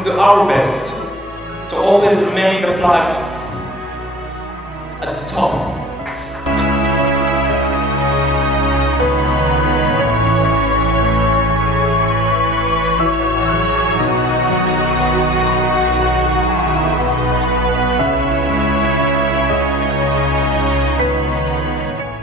will do our best to always remain the flag at the top